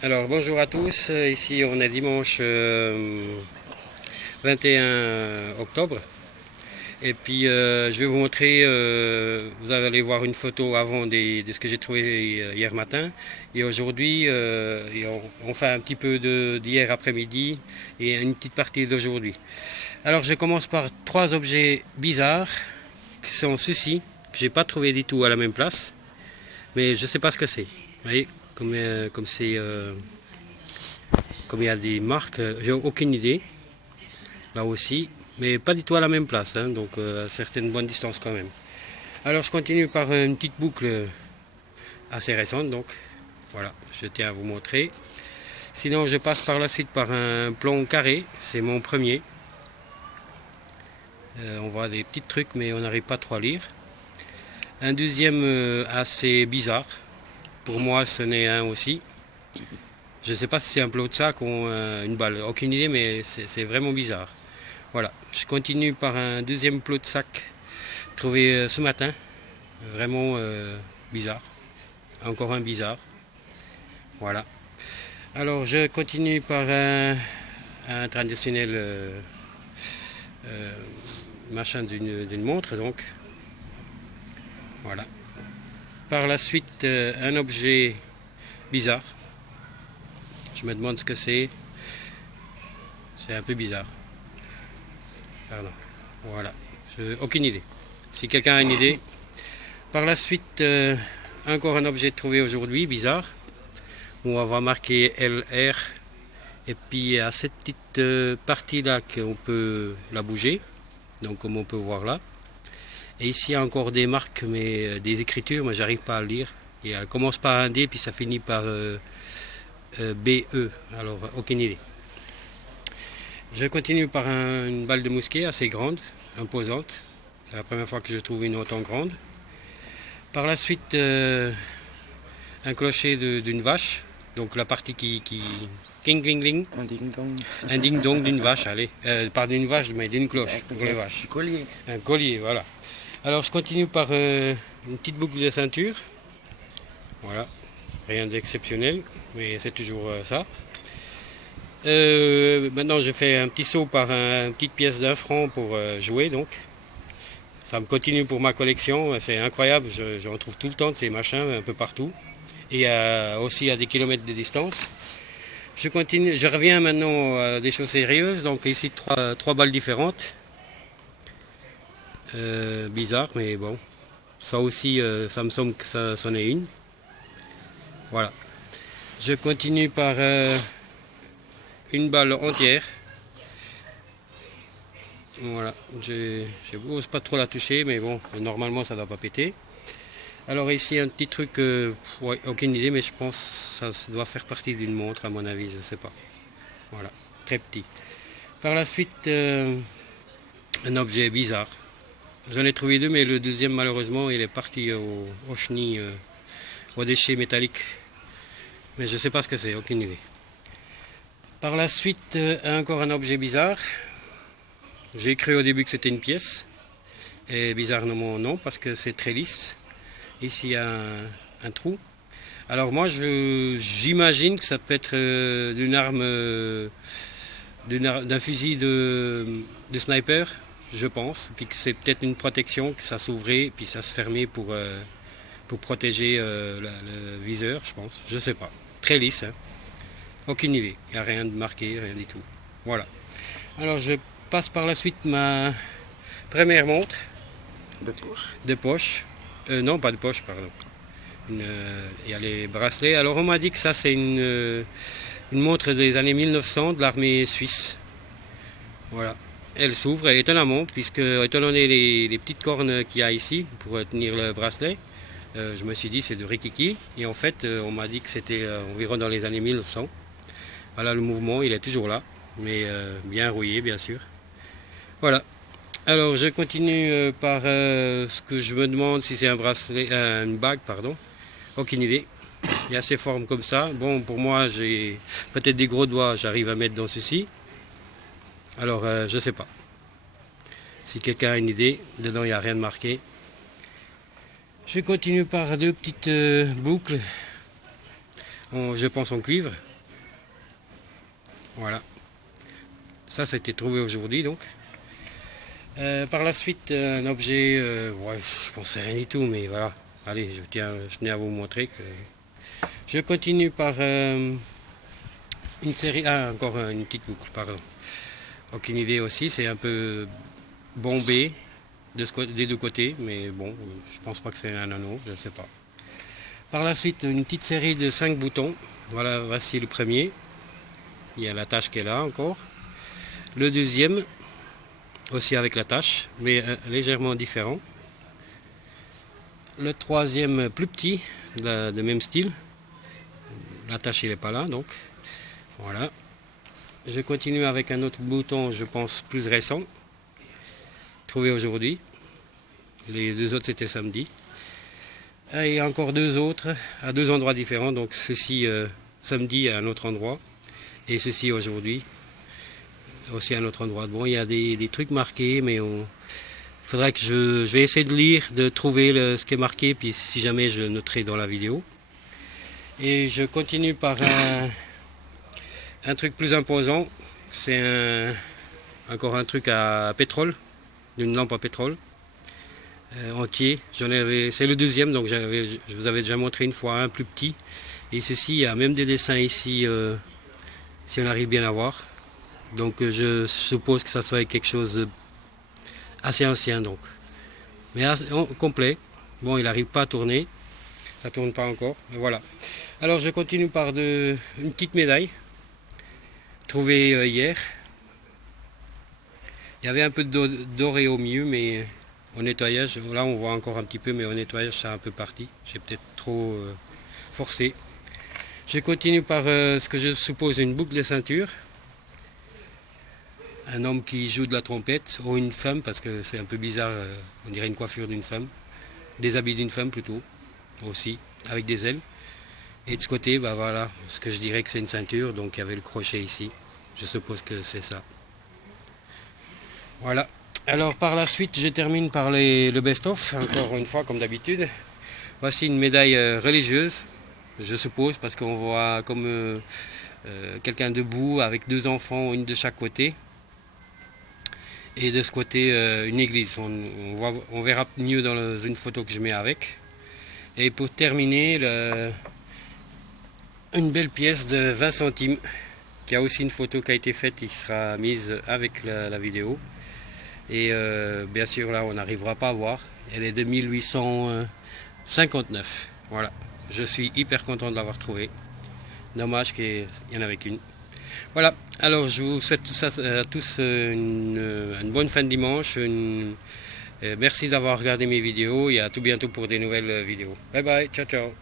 Alors bonjour à tous, ici on est dimanche 21 octobre et puis je vais vous montrer, vous allez voir une photo avant de ce que j'ai trouvé hier matin et aujourd'hui et on fait un petit peu d'hier après-midi et une petite partie d'aujourd'hui. Alors je commence par trois objets bizarres qui sont ceux-ci, que j'ai pas trouvé du tout à la même place, mais je sais pas ce que c'est. Vous voyez, comme c'est... comme il y a des marques, j'ai aucune idée, là aussi, mais pas du tout à la même place, hein, donc à certaines bonnes distances quand même. Alors je continue par une petite boucle assez récente, donc voilà, je tiens à vous montrer. Sinon je passe par la suite par un plomb carré, c'est mon premier. On voit des petits trucs mais on n'arrive pas trop à lire. Un deuxième assez bizarre, pour moi ce n'est un aussi. Je ne sais pas si c'est un plot de sac ou une balle, aucune idée, mais c'est vraiment bizarre. Voilà, je continue par un deuxième plot de sac trouvé ce matin, vraiment bizarre. Encore un bizarre. Voilà. Alors je continue par un traditionnel machin d'une montre, donc. Voilà. Par la suite, un objet bizarre. Je me demande ce que c'est. C'est un peu bizarre. Pardon. Voilà. Aucune idée. Si quelqu'un a une idée. Par la suite, encore un objet trouvé aujourd'hui, bizarre. Où on va marquer LR. Et puis à cette petite partie là qu'on peut la bouger. Donc comme on peut voir là. Et ici il y a encore des marques, mais des écritures, mais j'arrive pas à le lire. Et elle commence par un D, puis ça finit par BE. Alors aucune idée. Je continue par une balle de mousquet assez grande, imposante. C'est la première fois que je trouve une autant grande. Par la suite, un clocher d'une vache. Donc la partie qui cling cling cling. Un ding-dong. Un ding-dong d'une vache, allez. Pas d'une vache, mais d'une cloche pour les vaches. Un collier. Un collier, voilà. Alors je continue par une petite boucle de ceinture. Voilà. Rien d'exceptionnel, mais c'est toujours ça. Maintenant je fais un petit saut par une petite pièce d'1 franc pour jouer, donc ça me continue pour ma collection, c'est incroyable, j'en trouve tout le temps de ces machins un peu partout et aussi à des kilomètres de distance. Je continue, je reviens maintenant à des choses sérieuses, donc ici trois balles différentes, bizarre mais bon, ça aussi ça me semble que ça c'en est une. Voilà, je continue par une balle entière. Voilà, je n'ose pas trop la toucher, mais bon, normalement ça ne doit pas péter. Alors ici un petit truc, ouais, aucune idée, mais je pense que ça doit faire partie d'une montre à mon avis, je ne sais pas. Voilà, très petit. Par la suite, un objet bizarre. J'en ai trouvé deux, mais le deuxième malheureusement il est parti au chenille, au déchet métallique. Mais je ne sais pas ce que c'est, aucune idée. Par la suite, encore un objet bizarre. J'ai cru au début que c'était une pièce. Et bizarrement non, parce que c'est très lisse. Ici, il y a un trou. Alors moi, j'imagine que ça peut être d'une arme, d'un fusil de sniper, je pense. Puis que c'est peut-être une protection, que ça s'ouvrait, puis ça se fermait pour protéger le viseur, je pense. Je sais pas. Très lisse, hein. Aucune idée. Il n'y a rien de marqué, rien du tout. Voilà. Alors je passe par la suite ma première montre. De poche. De poche. Non, pas de poche, pardon. Il y a les bracelets. Alors on m'a dit que ça c'est une montre des années 1900 de l'armée suisse. Voilà. Elle s'ouvre étonnamment, puisque étant donné les petites cornes qu'il y a ici pour tenir le bracelet, je me suis dit c'est de rikiki. Et en fait on m'a dit que c'était environ dans les années 1900. Voilà, le mouvement il est toujours là, mais bien rouillé bien sûr. Voilà. Alors je continue par ce que je me demande si c'est un bracelet, une bague, pardon. Aucune idée. Il y a ces formes comme ça. Bon, pour moi, j'ai peut-être des gros doigts, j'arrive à mettre dans ceci. Alors, je ne sais pas. Si quelqu'un a une idée, dedans il n'y a rien de marqué. Je continue par deux petites boucles, je pense en cuivre. Voilà. Ça a été trouvé aujourd'hui donc. Par la suite, un objet, ouais, je pensais rien du tout, mais voilà. Allez, je tenais à vous montrer que je continue par une série. Ah, encore une petite boucle, pardon. Aucune idée aussi, c'est un peu bombé des deux côtés, mais bon, je pense pas que c'est un anneau, je ne sais pas. Par la suite, une petite série de 5 boutons. Voilà, voici le premier. Il y a la tâche qui est là encore. Le deuxième, aussi avec la tâche, mais légèrement différent. Le troisième, plus petit, de même style. La tâche, il n'est pas là, donc voilà. Je continue avec un autre bouton, je pense, plus récent, trouvé aujourd'hui. Les deux autres, c'était samedi. Et encore deux autres, à deux endroits différents. Donc ceci samedi à un autre endroit. Et ceci aujourd'hui, aussi à un autre endroit. Bon, il y a des trucs marqués, mais il faudra que je vais essayer de lire, de trouver ce qui est marqué, puis si jamais je noterai dans la vidéo. Et je continue par un truc plus imposant. C'est encore un truc à pétrole, une lampe à pétrole. Entier, c'est le deuxième, donc je vous avais déjà montré une fois un plus petit, et ceci, il y a même des dessins ici, si on arrive bien à voir, donc je suppose que ça soit quelque chose assez ancien, donc, mais complet. Bon, il n'arrive pas à tourner, ça tourne pas encore, mais voilà. Alors je continue par une petite médaille trouvée hier. Il y avait un peu de doré au milieu, mais au nettoyage, là on voit encore un petit peu, mais au nettoyage ça a un peu parti. J'ai peut-être trop forcé. Je continue par ce que je suppose une boucle de ceinture. Un homme qui joue de la trompette, ou une femme, parce que c'est un peu bizarre, on dirait une coiffure d'une femme. Des habits d'une femme plutôt, aussi, avec des ailes. Et de ce côté, bah voilà, ce que je dirais que c'est une ceinture, donc il y avait le crochet ici. Je suppose que c'est ça. Voilà. Alors par la suite, je termine par le best-of, encore une fois comme d'habitude. Voici une médaille religieuse, je suppose, parce qu'on voit comme quelqu'un debout avec deux enfants, une de chaque côté. Et de ce côté, une église. On verra mieux dans une photo que je mets avec. Et pour terminer, une belle pièce de 20 centimes, qui a aussi une photo qui a été faite, qui sera mise avec la vidéo. Et bien sûr là on n'arrivera pas à voir, elle est de 1859. Voilà, je suis hyper content de l'avoir trouvée. Dommage qu'il y en avait qu'une. Voilà, alors je vous souhaite à tous une bonne fin de dimanche. Merci d'avoir regardé mes vidéos et à tout bientôt pour des nouvelles vidéos. Bye bye, ciao ciao.